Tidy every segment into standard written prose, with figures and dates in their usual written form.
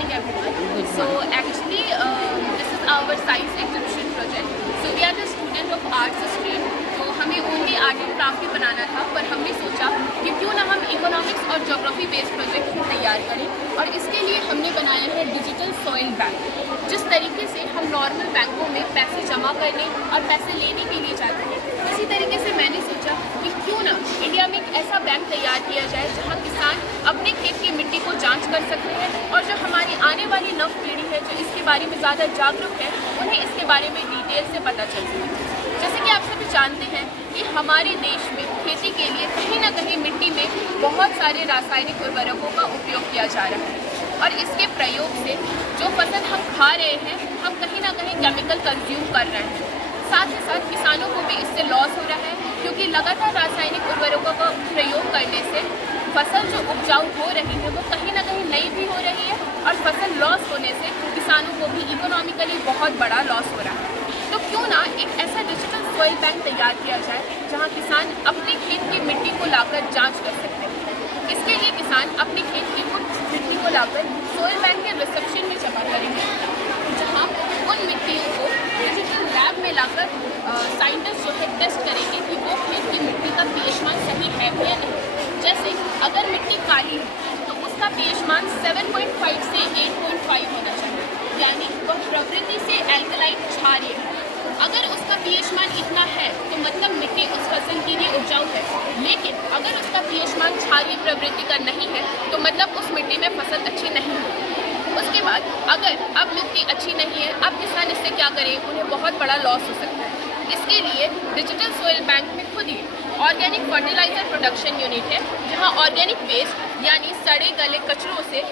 morning everyone. So actually this is our science exhibition project. So we are the student of arts stream. तो हमें only art and craft ही बनाना था, पर हमने सोचा कि क्यों ना हम इकोनॉमिक्स और ज्योग्राफी बेस्ड प्रोजेक्ट ही तैयार करें। और इसके लिए हमने बनाया है डिजिटल सॉइल बैंक। जिस तरीके से हम नॉर्मल बैंकों में पैसे जमा करने और पैसे लेने के लिए जाते हैं, उसी तरीके से मैंने सोचा कि क्यों ना इंडिया में एक ऐसा बैंक तैयार किया जाए जहाँ किसान अपने खेत की मिट्टी को जांच कर सकते हैं, और जो हमारी आने वाली नव पीढ़ी है जो इसके बारे में ज़्यादा जागरूक है, उन्हें इसके बारे में डिटेल से पता चल सके। जैसे कि आप सभी जानते हैं कि हमारे देश में खेती के लिए कहीं ना कहीं मिट्टी में बहुत सारे रासायनिक उर्वरकों का उपयोग किया जा रहा है, और इसके प्रयोग से जो फसल हम खा रहे हैं, हम कहीं ना कहीं केमिकल कंज्यूम कर रहे हैं। साथ ही साथ किसानों को भी इससे लॉस हो रहा है, क्योंकि लगातार रासायनिक उर्वरकों का प्रयोग करने से फसल जो उपजाऊ हो रही है वो कहीं ना कहीं नई भी हो रही है, और फसल लॉस होने से किसानों को भी इकोनॉमिकली बहुत बड़ा लॉस हो रहा है। तो क्यों ना एक ऐसा डिजिटल सॉइल बैंक तैयार किया जाए जहां किसान अपने खेत की मिट्टी को लाकर जांच कर सकते हैं। इसके लिए किसान अपने खेत की मिट्टी को लाकर सॉइल बैंक के रिसेप्शन में जमा करेंगे, जहां उन मिट्टियों को डिजिटल लैब में लाकर साइंटिस्ट जो है टेस्ट करेंगे कि वो खेत की मिट्टी का pH मान सही है या नहीं। जैसे अगर मिट्टी काली है तो उसका pH मान 7.5 से 8.5 होना चाहिए, यानी वह प्रवृत्ति से एल्कलाइन क्षारीय है। अगर उसका pH मान इतना है तो मतलब मिट्टी उस फसल के लिए उपजाऊ है, लेकिन अगर उसका pH मान क्षारीय प्रवृत्ति का नहीं है तो मतलब उस मिट्टी में फसल अच्छी नहीं होगी। उसके बाद अगर अब मिट्टी अच्छी नहीं है, अब किसान इससे क्या करें, उन्हें बहुत बड़ा लॉस हो सकता है। इसके लिए डिजिटल सॉइल बैंक में खुद ही ऑर्गेनिक फर्टिलाइजर प्रोडक्शन यूनिट है, जहां ऑर्गेनिक वेस्ट यानी सड़े गले कचरों से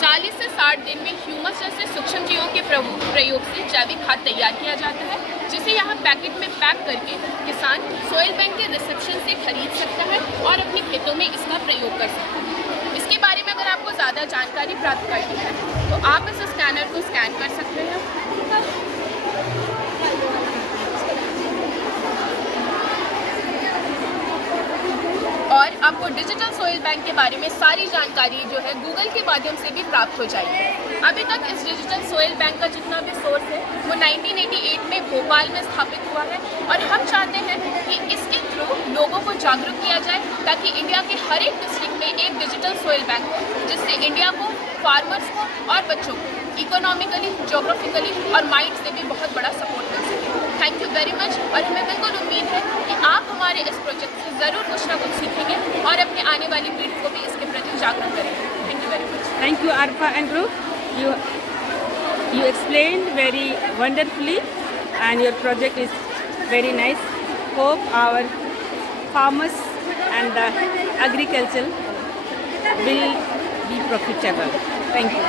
40 से 60 दिन में ह्यूमस जैसे सूक्ष्म जीवों के प्रयोग से जैविक खाद तैयार किया जाता है, जिसे यहाँ पैकेट में पैक करके किसान सॉइल बैंक के रिसेप्शन से खरीद सकता है और अपने खेतों में इसका प्रयोग कर सकता है। इसके बारे में अगर आपको ज़्यादा जानकारी प्राप्त करनी है तो आप इस स्कैनर को स्कैन कर सकते हैं। और आपको डिजिटल सॉइल बैंक के बारे में सारी जानकारी जो है गूगल के माध्यम से भी प्राप्त हो जाएगी। अभी तक इस डिजिटल सॉइल बैंक का जितना भी सोर्स है वो 1988 में भोपाल में स्थापित हुआ है, और हम चाहते हैं कि इसके थ्रू लोगों को जागरूक किया जाए ताकि इंडिया के हर एक डिस्ट्रिक्ट में एक डिजिटल सॉइल बैंक हो, जिससे इंडिया को, फार्मर्स को और बच्चों को इकोनॉमिकली, जोग्राफिकली और माइंड से भी बहुत बड़ा सपोर्ट मिल सके। थैंक यू वेरी मच, और हमें बिल्कुल उम्मीद है कि आप हमारे इस प्रोजेक्ट से ज़रूर कुछ ना कुछ सीखेंगे और अपने आने वाली पीढ़ी को भी इसके प्रति जागरूक करेंगे। Thank you very much. Thank you, Arfa and group. You explained very wonderfully, and your project is very nice. Hope our farmers and the agriculture will be profitable. Thank you.